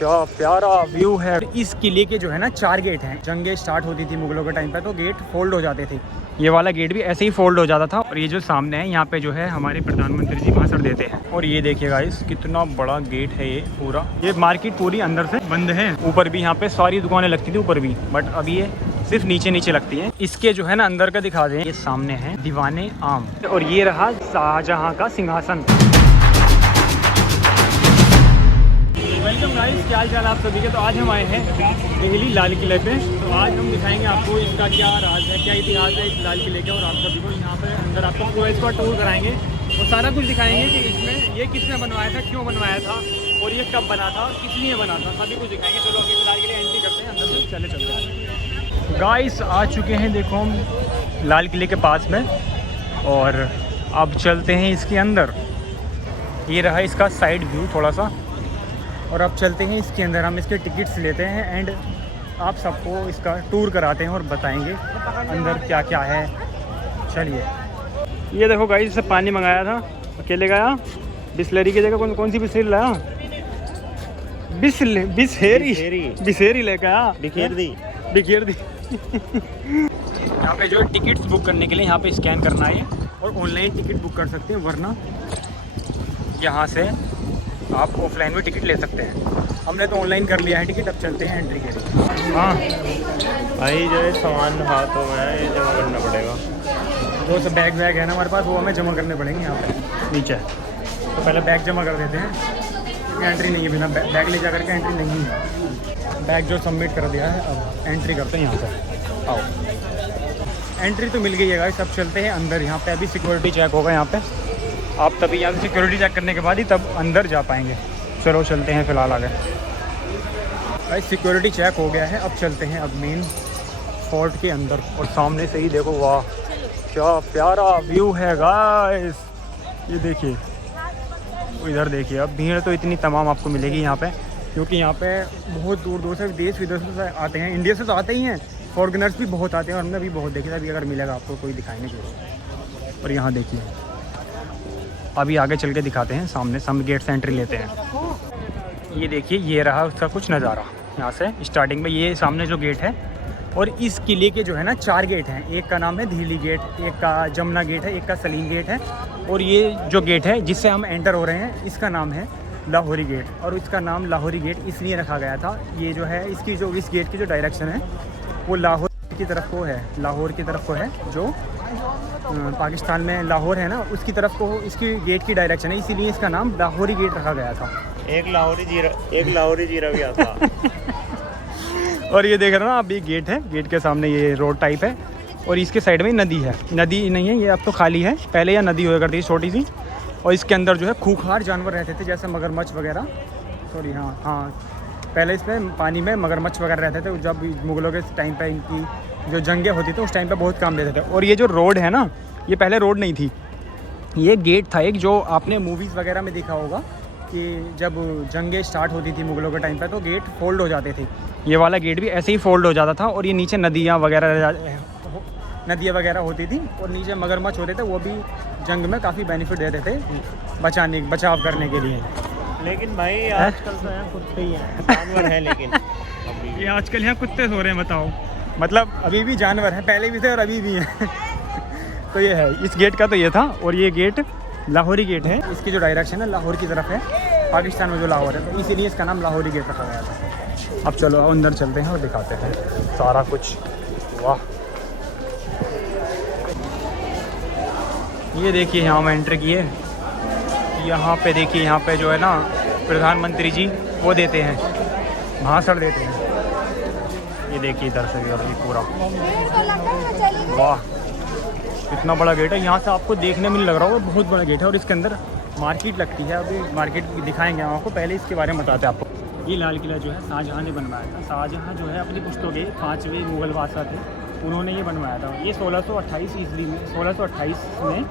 क्या प्यारा व्यू है। इस किले के जो है ना 4 गेट हैं। जंगें स्टार्ट होती थी मुगलों के टाइम पे तो गेट फोल्ड हो जाते थे। ये वाला गेट भी ऐसे ही फोल्ड हो जाता था। और ये जो सामने है यहाँ पे जो है हमारे प्रधानमंत्री जी भाषण देते हैं। और ये देखिएगा इस कितना बड़ा गेट है ये पूरा। ये मार्केट पूरी अंदर से बंद है। ऊपर भी यहाँ पे सारी दुकानें लगती थी ऊपर भी, बट अभी ये सिर्फ नीचे नीचे लगती हैं। इसके जो है ना अंदर का दिखा दें। ये सामने है दीवाने आम और ये रहा शाहजहां का सिंहासन। वेलकम गाइस, क्या हाल चाल आप सभी के। तो आज हम आए हैं दिल्ली लाल किले पे। तो आज हम दिखाएंगे आपको इसका क्या राज है, क्या इतिहास है इस लाल किले का। और आप सभी को यहाँ पे अंदर आपको पूरा इसका टूर कराएंगे और सारा कुछ दिखाएंगे कि इसमें ये किसने बनवाया था, क्यों बनवाया था और ये कब बना था, किस लिए बना था, सभी कुछ दिखाएंगे। चलो अभी लाल किले एंट्री करते हैं अंदर से, चले चलते हैं। गाइस आ चुके हैं देखो हम लाल किले के पास में और अब चलते हैं इसके अंदर। ये रहा इसका साइड व्यू थोड़ा सा। और अब चलते हैं इसके अंदर, हम इसके टिकट्स लेते हैं एंड आप सबको इसका टूर कराते हैं और बताएंगे अंदर क्या क्या है। चलिए, ये देखो गाइस, इससे पानी मंगाया था, अकेले गया। बिस्लरी की जगह कौन सी बिस्लरी लाया? बिसेरी लेकर आया। बिखेर दी यहाँ पे जो टिकट्स बुक करने के लिए यहाँ पे स्कैन करना है और ऑनलाइन टिकट बुक कर सकते हैं, वरना यहाँ से आप ऑफलाइन में टिकट ले सकते हैं। हमने तो ऑनलाइन कर लिया है टिकट। अब चलते हैं एंट्री के लिए। हाँ भाई, जो है सामान हाथों में है, ये जमा करना पड़ेगा। वो सब बैग है ना हमारे पास, वो हमें जमा करने पड़ेंगे यहाँ पे नीचे। तो पहले बैग जमा कर देते हैं, एंट्री नहीं है बिना बैग ले जा करके एंट्री नहीं है। बैग जो सबमिट कर दिया है, अब एंट्री करते हैं यहाँ से। आओ, एंट्री तो मिल गई है गाइस। अब चलते हैं अंदर। यहाँ पे अभी सिक्योरिटी चेक होगा यहाँ पे। आप तभी यहाँ से सिक्योरिटी चेक करने के बाद ही तब अंदर जा पाएंगे। चलो चलते हैं फिलहाल आगे। भाई सिक्योरिटी चेक हो गया है, अब चलते हैं अब मेन फोर्ट के अंदर। और सामने से ही देखो, वाह क्या प्यारा व्यू है गाइस। ये देखिए, इधर देखिए। अब भीड़ तो इतनी तमाम आपको मिलेगी यहाँ पे, क्योंकि यहाँ पे बहुत दूर दूर से देश विदेश से आते हैं। इंडिया से तो आते ही हैं, फॉरेनर्स भी बहुत आते हैं। और हमने भी बहुत देखे थे। अभी अगर मिलेगा आपको कोई दिखाने के लिए। और यहाँ देखिए, अभी आगे चल के दिखाते हैं। सामने सब गेट से एंट्री लेते हैं। ये देखिए, ये रहा उसका कुछ नज़ारा यहाँ से स्टार्टिंग में। ये सामने जो गेट है, और इस किले के जो है ना 4 गेट हैं। एक का नाम है दिल्ली गेट, एक का जमुना गेट है, एक का सलीम गेट है। और ये जो गेट है जिससे हम एंटर हो रहे हैं, इसका नाम है लाहौरी गेट। और इसका नाम लाहौरी गेट इसलिए रखा गया था। ये जो है इसकी जो इस गेट की जो डायरेक्शन है वो लाहौर की तरफ को है, लाहौर की तरफ को है। जो पाकिस्तान में लाहौर है ना, उसकी तरफ को इसकी गेट की डायरेक्शन है, इसीलिए इसका नाम लाहौरी गेट रखा गया था। एक लाहौरी जीरा भी आता। और ये देख रहे हो ना आप, ये गेट है। गेट के सामने ये रोड टाइप है और इसके साइड में नदी है। नदी नहीं है ये, अब तो खाली है। पहले यह नदी हुआ करती थी छोटी सी। और इसके अंदर जो है खूंखार जानवर रहते थे, जैसे मगरमच्छ वगैरह। सॉरी, हाँ पहले इसमें पानी में मगरमच्छ वगैरह रहते थे। जब मुगलों के टाइम पे इनकी जो जंगें होती थी उस टाइम पे बहुत काम देते थे। और ये जो रोड है ना, ये पहले रोड नहीं थी, ये गेट था एक। जो आपने मूवीज़ वगैरह में देखा होगा कि जब जंगें स्टार्ट होती थी मुगलों के टाइम पे तो गेट फोल्ड हो जाते थे। ये वाला गेट भी ऐसे ही फोल्ड हो जाता था। और ये नीचे नदियाँ वगैरह होती थी और नीचे मगरमच्छ होते थे। वो भी जंग में काफ़ी बेनिफिट देते थे, बचाव करने के लिए। लेकिन भाई आजकल तो यहाँ कुत्ते ही हैं, जानवर हैं। लेकिन ये आजकल यहाँ कुत्ते सो रहे हैं, बताओ। मतलब अभी भी जानवर हैं, पहले भी थे और अभी भी हैं। तो ये है इस गेट का, तो ये था। और ये गेट लाहौरी गेट है। इसकी जो डायरेक्शन है लाहौर की तरफ है, पाकिस्तान में जो लाहौर है, तो इसीलिए इसका नाम लाहौरी गेट रखा गया था। अब चलो अंदर चलते हैं और दिखाते हैं सारा कुछ। वाह, ये देखिए यहाँ हम एंट्री किए। यहाँ पे देखिए, यहाँ पे जो है ना प्रधानमंत्री जी वो देते हैं, भाषण देते हैं। ये देखिए इधर से भी, और ये पूरा, वाह इतना बड़ा गेट है। यहाँ से आपको देखने में नहीं लग रहा होगा, बहुत बड़ा गेट है। और इसके अंदर मार्केट लगती है। अभी मार्केट दिखाएंगे हम आपको, पहले इसके बारे में बताते हैं आपको। ये लाल किला जो है शाहजहाँ ने बनवाया था। शाहजहाँ जो है अपनी पुश्तों के 5वें मुगल बादशाह थे, उन्होंने ये बनवाया था। ये 1628 ईस्वी में, 1628 में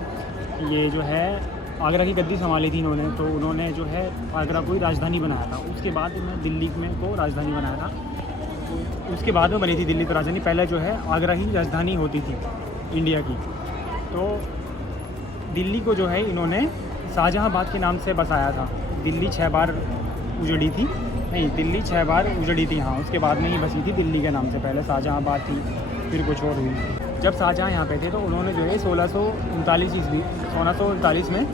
ये जो है आगरा की गद्दी संभाली थी इन्होंने। तो उन्होंने जो है आगरा को ही राजधानी बनाया था। उसके बाद इन्होंने दिल्ली में को राजधानी बनाया था। तो उसके बाद में बनी थी दिल्ली को राजधानी। पहले जो है आगरा ही राजधानी होती थी इंडिया की। तो दिल्ली को जो है इन्होंने शाहजहाँबाद के नाम से बसाया था। दिल्ली 6 बार उजड़ी थी नहीं, दिल्ली 6 बार उजड़ी थी, हाँ उसके बाद में ही बसी थी दिल्ली के नाम से। पहले शाहजहाँबाद थी, फिर कुछ और हुई। जब शाहजहाँ यहाँ पे थे तो उन्होंने जो है 1639 में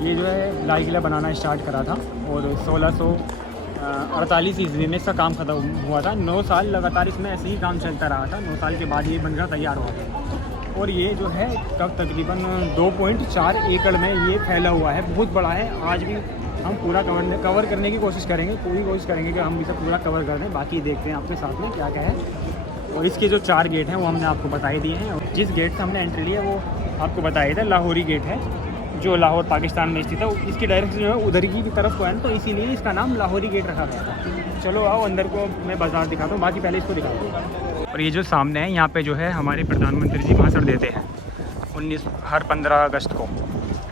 ये जो है लाल किला बनाना स्टार्ट करा था, और 1648 ईस्वी में इसका काम ख़त्म हुआ था। 9 साल लगातार इसमें ऐसे ही काम चलता रहा था। 9 साल के बाद ये बनकर तैयार हुआ था, और ये जो है कब तकरीबन 2.4 एकड़ में ये फैला हुआ है, बहुत बड़ा है। आज भी हम पूरा कवर करने की कोशिश करेंगे, पूरी कोशिश करेंगे कि हम इसे पूरा कवर कर दें। बाकी देखते हैं आपके साथ में क्या क्या है। और इसके जो 4 गेट हैं वो हमने आपको बता ही दिए हैं। और जिस गेट से हमने एंट्री लिया वो आपको बताया था लाहौरी गेट है, जो लाहौर पाकिस्तान में स्थित है। इसकी डायरेक्शन जो है उधर की तरफ को है ना, तो इसीलिए इसका नाम लाहौरी गेट रखा गया था। चलो आओ अंदर को मैं बाज़ार दिखाता हूँ, बाकी पहले इसको दिखाता हूँ। और ये जो सामने है यहाँ पे जो है हमारे प्रधानमंत्री जी भाषण देते हैं हर 15 अगस्त को।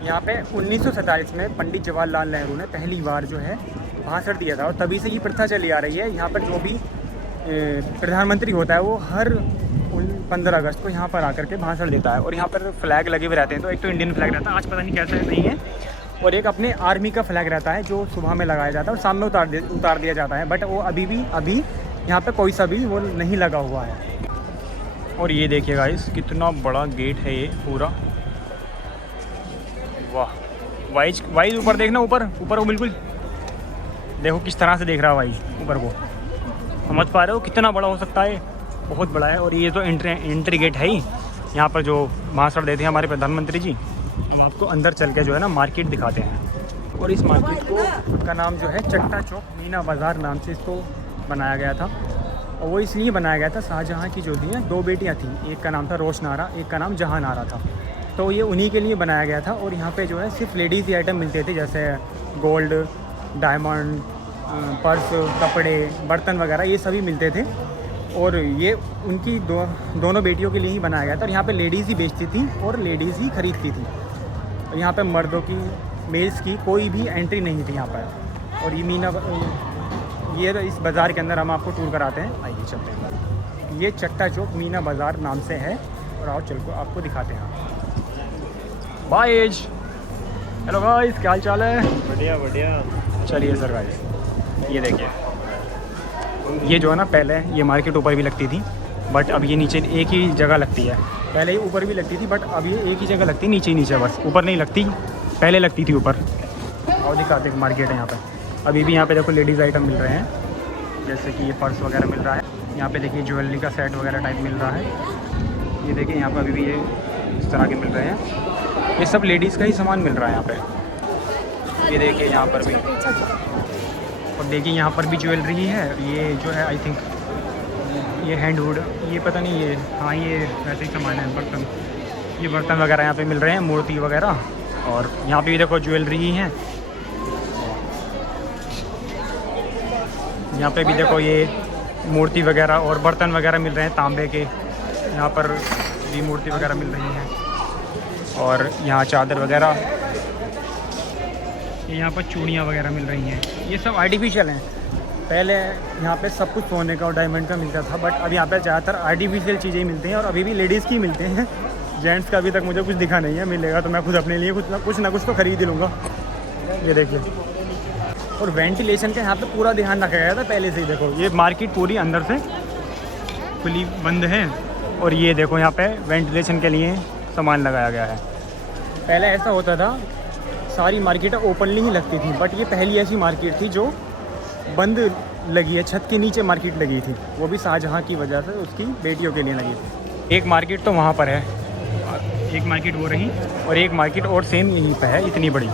यहाँ पे 1947 में पंडित जवाहरलाल नेहरू ने पहली बार जो है भाषण दिया था, और तभी से ये प्रथा चली आ रही है। यहाँ पर जो भी प्रधानमंत्री होता है वो हर 15 अगस्त को यहाँ पर आकर के भाषण देता है। और यहाँ पर फ्लैग लगे हुए रहते हैं, तो एक तो इंडियन फ्लैग रहता है, आज पता नहीं कैसा नहीं है, और एक अपने आर्मी का फ्लैग रहता है जो सुबह में लगाया जाता है और शाम में उतार दिया जाता है। बट वो अभी यहाँ पे कोई सा भी वो नहीं लगा हुआ है। और ये देखिए गाइस कितना बड़ा गेट है ये पूरा, वाह। वाइज ऊपर देखना, ऊपर वो बिल्कुल देखो किस तरह से देख रहा है वाइज ऊपर को, समझ पा रहे हो कितना बड़ा हो सकता है, बहुत बड़ा है। और ये तो एंट्री गेट है ही, यहाँ पर जो भाषण देते हैं हमारे प्रधानमंत्री जी। अब आपको अंदर चल के जो है ना मार्केट दिखाते हैं। और इस मार्केट का नाम जो है चट्टा चौक मीना बाज़ार नाम से इसको बनाया गया था। और वो इसलिए बनाया गया था, शाहजहाँ की जो थी ना 2 बेटियाँ थीं, एक का नाम था रोशनारा, एक का नाम जहानारा था, तो ये उन्हीं के लिए बनाया गया था। और यहाँ पे जो है सिर्फ लेडीज़ ही आइटम मिलते थे, जैसे गोल्ड, डायमंड, पर्स, कपड़े, बर्तन वगैरह ये सभी मिलते थे। और ये उनकी दोनों बेटियों के लिए ही बनाया गया था। और यहाँ पे लेडीज़ ही बेचती थी और लेडीज़ ही खरीदती थी। और यहाँ पे मर्दों की, मेल्स की कोई भी एंट्री नहीं थी यहाँ पर। और ये इस बाज़ार के अंदर हम आपको टूर कराते हैं, आइए चलते हैं। ये चट्टा चौक मीना बाज़ार नाम से है, और आओ चल को आपको दिखाते हैं। बाइज, हेलो गाइस, क्या हाल चाल है? बढ़िया बढ़िया। चलिए सर गाइस, ये देखिए, ये जो है ना पहले ये मार्केट ऊपर भी लगती थी, बट अब ये नीचे एक ही जगह लगती है। पहले ही ऊपर भी लगती थी, बट अब ये एक ही जगह लगती है, नीचे ही नीचे, बस ऊपर नहीं लगती, पहले लगती थी ऊपर। और दिखाते हैं मार्केट है यहाँ पे। अभी भी यहाँ पे देखो लेडीज़ आइटम मिल रहे हैं, जैसे कि ये पर्स वगैरह मिल रहा है। यहाँ पे देखिए ज्वेलरी का सेट वगैरह टाइप मिल रहा है। ये देखिए यहाँ पर अभी भी ये इस तरह के मिल रहे हैं, ये सब लेडीज़ का ही सामान मिल रहा है यहाँ पे। ये देखिए यहाँ पर भी, और देखिए यहाँ पर भी ज्वेलरी ही है। ये जो है आई थिंक ये हैंडवुड, ये पता नहीं, ये हाँ ये वैसे ही सामान है, बर्तन, ये बर्तन वगैरह यहाँ पे मिल रहे हैं, मूर्ति वगैरह। और यहाँ पे भी देखो ज्वेलरी ही है। यहाँ पे भी देखो ये मूर्ति वगैरह और बर्तन वगैरह मिल रहे हैं तांबे के, यहाँ पर भी मूर्ति वगैरह मिल रही हैं। और यहाँ चादर वगैरह, यहाँ पर चूड़ियाँ वगैरह मिल रही हैं। ये सब आर्टिफिशियल हैं। पहले यहाँ पे सब कुछ सोने का और डायमंड का मिलता था, बट अब यहाँ पे ज़्यादातर आर्टिफिशियल चीज़ें ही मिलती हैं। और अभी भी लेडीज़ की मिलते हैं, जेंट्स का अभी तक मुझे कुछ दिखा नहीं है। मिलेगा तो मैं खुद अपने लिए कुछ ना कुछ तो खरीद ही लूँगा। ये देखिए, और वेंटिलेशन का यहाँ पे पूरा ध्यान रखा गया था पहले से ही। देखो ये मार्केट पूरी अंदर से खुली बंद है, और ये देखो यहाँ पे वेंटिलेशन के लिए सामान लगाया गया है। पहले ऐसा होता था, सारी मार्केटें ओपनली ही लगती थी, बट ये पहली ऐसी मार्केट थी जो बंद लगी है, छत के नीचे मार्केट लगी थी, वो भी शाहजहाँ की वजह से, उसकी बेटियों के लिए लगी थी। एक मार्केट तो वहाँ पर है, एक मार्केट वो रही, और एक मार्केट और सेम यहीं पे है, इतनी बड़ी।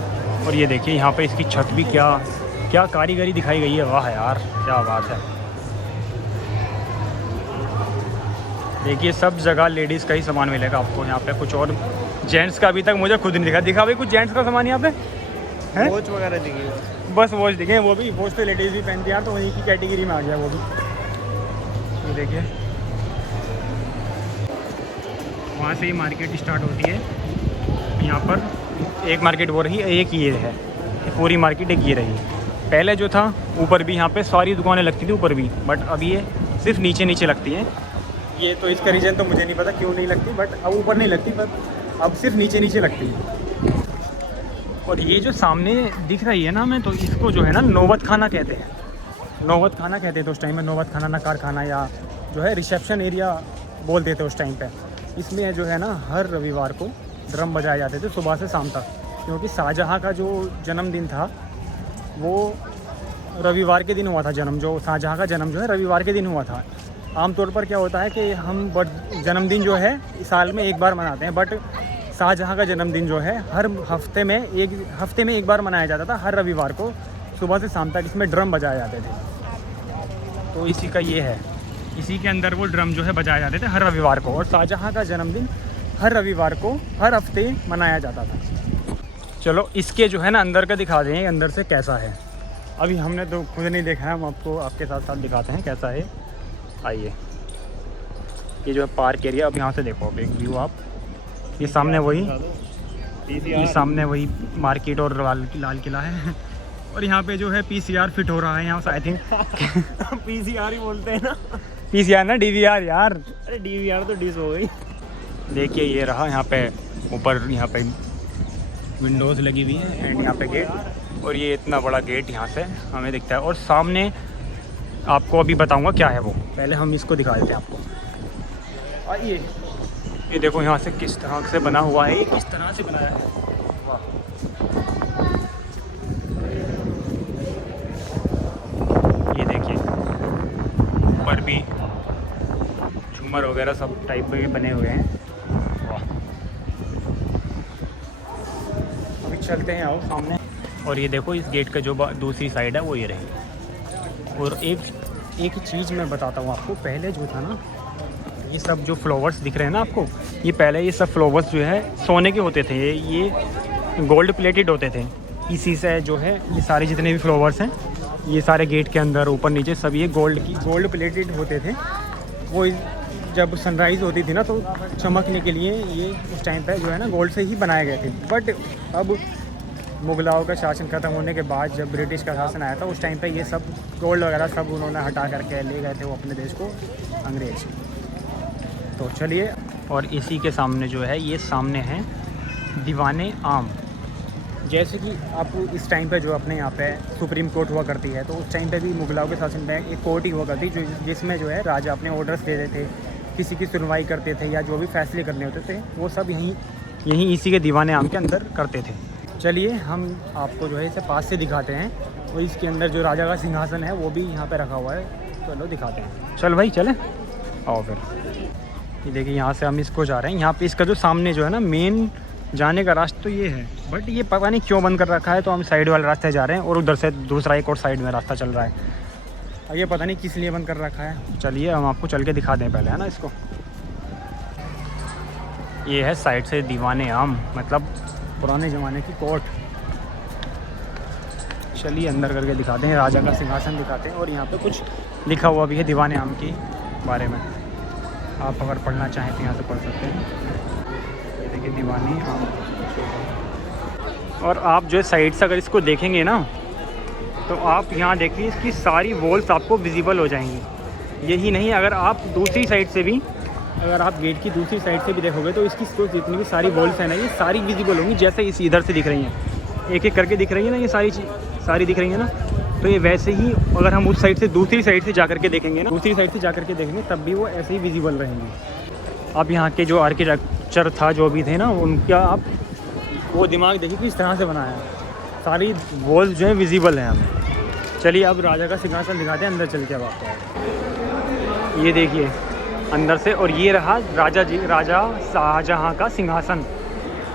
और ये देखिए यहाँ पे इसकी छत भी क्या कारीगरी दिखाई गई है, वाह यार क्या बात है। देखिए सब जगह लेडीज़ का ही सामान मिलेगा आपको यहाँ पे, कुछ और जेंट्स का अभी तक मुझे खुद नहीं दिखा भाई कुछ जेंट्स का सामान यहाँ पे है। वॉच वगैरह दिखी, बस वॉच दिखे, वो भी वॉच तो लेडीज़ भी पहनती हैं, तो उन्हीं की कैटेगरी में आ गया वो भी। ये देखिए वहाँ से ही मार्केट स्टार्ट होती है। यहाँ पर एक मार्केट वो रही, एक ये है, पूरी मार्केट एक ये रही। पहले जो था ऊपर भी यहाँ पे सारी दुकानें लगती थी ऊपर भी, बट अब ये सिर्फ नीचे नीचे लगती हैं। ये तो इसका रीज़न तो मुझे नहीं पता क्यों नहीं लगती, बट अब ऊपर नहीं लगती, बट अब सिर्फ नीचे नीचे लगती है। और ये जो सामने दिख रही है ना, मैं तो इसको जो है ना नौबत खाना कहते हैं। नौबत खाना कहते थे उस टाइम में, नौबत खाना, नकार खाना, या जो है रिसेप्शन एरिया बोलते थे उस टाइम पे। इसमें जो है ना हर रविवार को ड्रम बजाए जाते थे सुबह से शाम तक, क्योंकि शाहजहाँ का जो जन्मदिन था वो रविवार के दिन हुआ था। जो शाहजहाँ का जन्म जो है रविवार के दिन हुआ था। आमतौर पर क्या होता है कि हम जन्मदिन जो है साल में एक बार मनाते हैं, बट शाहजहाँ का जन्मदिन जो है हर हफ्ते में एक बार मनाया जाता था, हर रविवार को सुबह से शाम तक इसमें ड्रम बजाए जाते थे। तो इसी का ये है, इसी के अंदर वो ड्रम जो है बजाए जाते थे हर रविवार को, और शाहजहाँ का जन्मदिन हर रविवार को हर हफ्ते मनाया जाता था। चलो इसके जो है ना अंदर का दिखा दें, अंदर से कैसा है। अभी हमने तो खुद नहीं देखा है, हम आपको आपके साथ साथ दिखाते हैं कैसा है। आइए, ये जो है पार्क एरिया, अब यहाँ से देखो अब एक व्यू आप, ये सामने वही मार्केट और लाल किला है और यहाँ पे जो है पीसीआर फिट हो रहा है यहाँ से, आई थिंक पीसीआर ही बोलते हैं ना। पीसीआर ना डीवीआर यार, अरे डीवीआर तो डिश हो गई। देखिए ये रहा यहाँ पे ऊपर, यहाँ पे विंडोज़ लगी हुई है एंड यहाँ पे गेट, और ये इतना बड़ा गेट यहाँ से हमें दिखता है। और सामने आपको अभी बताऊँगा क्या है वो, पहले हम इसको दिखा देते हैं आपको। आइए, ये देखो यहाँ से किस तरह से बना हुआ है, किस तरह से बनाया है, वाह। ये देखिए ऊपर भी झूमर वगैरह सब टाइप के बने हुए हैं, वाह। अभी चलते हैं आओ सामने, और ये देखो इस गेट का जो दूसरी साइड है वो ये रही। और एक चीज़ मैं बताता हूँ आपको, पहले जो था ना ये सब जो फ्लावर्स दिख रहे हैं ना आपको, ये पहले ये सब फ्लावर्स जो है सोने के होते थे, ये गोल्ड प्लेटेड होते थे। इसी से जो है ये सारे जितने भी फ्लावर्स हैं ये सारे गेट के अंदर ऊपर नीचे सब ये गोल्ड प्लेटेड होते थे। वो जब सनराइज़ होती थी ना तो चमकने के लिए ये उस टाइम पे जो है ना गोल्ड से ही बनाए गए थे। बट अब मुगलों का शासन ख़त्म होने के बाद जब ब्रिटिश का शासन आया था उस टाइम पे ये सब गोल्ड वगैरह सब उन्होंने हटा करके ले गए थे वो अपने देश को, अंग्रेज़। तो चलिए, और इसी के सामने जो है ये सामने है दीवाने आम। जैसे कि आप इस टाइम पे जो अपने यहाँ पे सुप्रीम कोर्ट हुआ करती है, तो उस टाइम पे भी मुगलों के शासन में एक कोर्ट ही हुआ करती जिसमें जो है राजा अपने ऑर्डर्स देते थे, किसी की सुनवाई करते थे, या जो भी फैसले करने होते थे वो सब यहीं इसी के दीवाने आम के अंदर करते थे। चलिए हम आपको जो है इसे पास से दिखाते हैं, और इसके अंदर जो राजा का सिंहासन है वो भी यहाँ पे रखा हुआ है। चलो दिखाते हैं, चल भाई चले आओ फिर। ये देखिए यहाँ से हम इसको जा रहे हैं, यहाँ पे इसका जो सामने जो है ना मेन जाने का रास्ता तो ये है, बट ये पता नहीं क्यों बंद कर रखा है, तो हम साइड वाले रास्ते जा रहे हैं और उधर से दूसरा एक और साइड में रास्ता चल रहा है। अब ये पता नहीं किस लिए बंद कर रखा है। चलिए हम आपको चल के दिखा दें पहले, है ना इसको। ये है साइड से दीवाने आम, मतलब पुराने ज़माने की कोर्ट। चलिए अंदर करके दिखाते हैं, राजा का सिंहासन दिखाते हैं, और यहाँ पे कुछ लिखा हुआ भी है दीवाने आम के बारे में। आप अगर पढ़ना चाहें तो यहाँ से पढ़ सकते हैं। ये देखिए दीवाने आम। और आप जो है साइड से अगर इसको देखेंगे ना तो आप यहाँ देखिए इसकी सारी वॉल्स आपको विजिबल हो जाएंगी। यही नहीं, अगर आप दूसरी साइड से भी, अगर आप गेट की दूसरी साइड से भी देखोगे तो इसकी जितनी भी सारी वॉल्स हैं ना ये सारी विजिबल होंगी, जैसे इस इधर से दिख रही हैं, एक एक करके दिख रही है ना, ये सारी दिख रही है ना। तो ये वैसे ही अगर हम उस साइड से दूसरी साइड से जा करके देखेंगे ना, दूसरी साइड से जा करके देखेंगे तब भी वो ऐसे ही विजिबल रहेंगे। अब यहाँ के जो आर्किटेक्चर था जो भी थे ना उनका आप वो दिमाग देखिए किस तरह से बनाया है, सारी वॉल्स जो है विजिबल हैं हमें। चलिए अब राजा का सिंहासन दिखाते हैं अंदर चल के। अब आपको ये देखिए अंदर से, और ये रहा राजा शाहजहाँ का सिंहासन,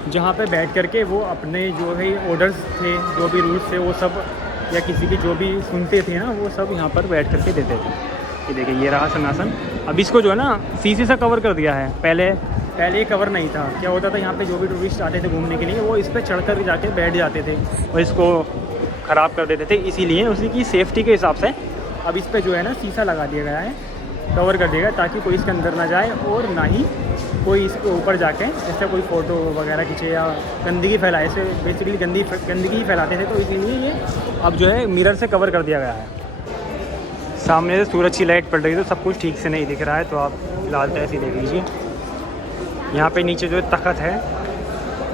जहाँ पे बैठ करके वो अपने जो है ऑर्डर्स थे, जो भी रूल्स थे वो सब, या किसी की जो भी सुनते थे ना वो सब यहाँ पर बैठ करके देते थे। ये देखिए ये रहा सिंहासन। अब इसको जो है ना शीशे से कवर कर दिया है, पहले ये कवर नहीं था। क्या होता था यहाँ पे जो भी टूरिस्ट आते थे घूमने के लिए वो इस पर चढ़ कर जाके बैठ जाते थे और इसको ख़राब कर देते थे, इसीलिए उसी की सेफ्टी के हिसाब से अब इस पर जो है ना शीशा लगा दिया गया है, कवर कर दिया गया, ताकि कोई इसके अंदर ना जाए और ना ही कोई इसके ऊपर जाके ऐसे कोई फ़ोटो वगैरह खींचे या गंदगी फैलाए। ऐसे बेसिकली गंदगी ही फैलाते थे, तो इसीलिए ये अब जो है मिरर से कवर कर दिया गया है। सामने से सूरज की लाइट पड़ रही है तो सब कुछ ठीक से नहीं दिख रहा है, तो आप फिलहाल तो ऐसे ही देख लीजिए। यहाँ पे नीचे जो है तख्त है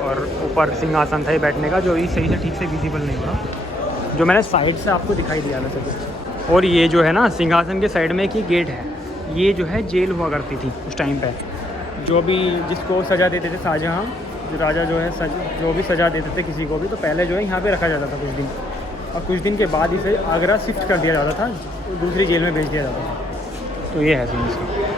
और ऊपर सिंहासन था बैठने का, जो सही से ठीक से विजिबल नहीं हो रहा, जो मैंने साइड से आपको दिखाई दिया वैसे तो। और ये जो है ना सिंहासन के साइड में एक ही गेट है, ये जो है जेल हुआ करती थी उस टाइम पे। जो भी जिसको सज़ा देते थे शाहजहाँ, जो राजा जो है जो भी सज़ा देते थे किसी को भी, तो पहले जो है यहाँ पे रखा जाता था कुछ दिन, और कुछ दिन के बाद इसे आगरा शिफ्ट कर दिया जाता था, दूसरी जेल में भेज दिया जाता था। तो ये है सीन इसका।